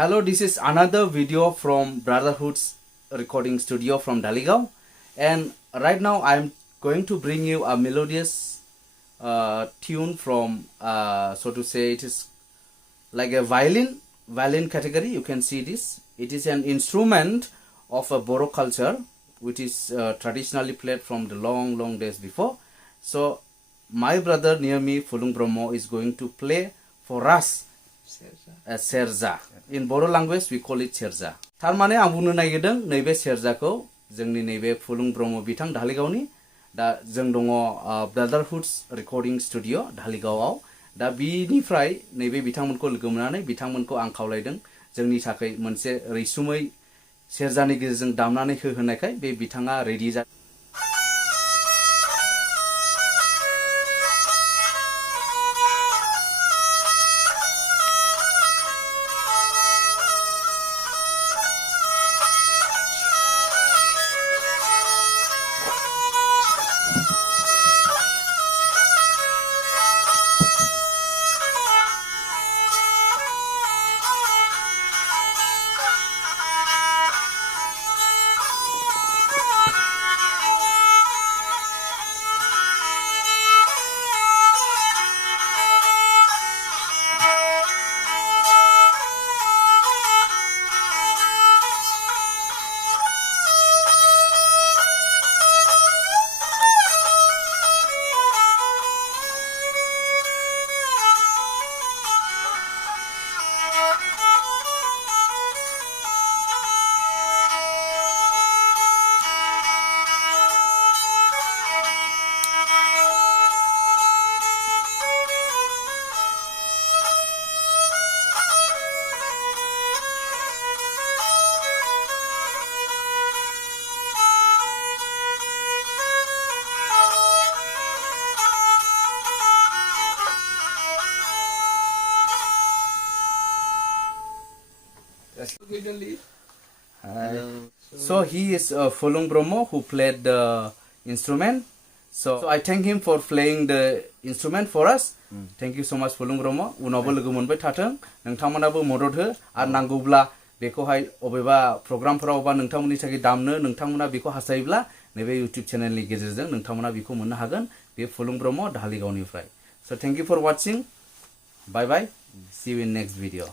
Hello, this is another video from Brotherhood's recording studio from Dahligaon, and right now I'm going to bring you a melodious tune from, so to say, it is like a violin category. You can see this. It is an instrument of a Boro culture, which is traditionally played from the long days before. So my brother near me, Pulung Brahma, is going to play for us a serja. In Boro language, we call it serja. Tarmane ang bunuh nagirdों neibe serja ko जोंनि neibe Pulung Brahma bitang Dahligaonनि da जों दङ Brotherhood's recording studio Dahligaonआव da बिनिफ्राय neibe बिथांमोनखौ लोगो मोननानै बिथांमोनखौ आं खावलायदों जोंनि थाखाय मोनसे रैसुमै serजानि गेजेरजों दामनानै होहोनायखाय बे बिथाङा रेडि जा So he is Pulung Brahma who played the instrument. So I thank him for playing the instrument for us. Thank you so much Pulung Brahma. उनावबो लोगो मोनबाय थाथों नोंथांमोनाबो मदद हो आरो नांगौब्ला बेखौहाय अबेबा प्रग्रामफोराव बा नोंथांमोननि थाखाय दामनो नोंथांमोना बेखौ हास्थायोब्ला नैबे YouTube चेनेलनि गेजेरजों नोंथांमोना बेखौ मोननो हागोन बे Pulung Brahma Dahligaonनिफ्राय. So thank you for watching. Bye bye. See you in next video.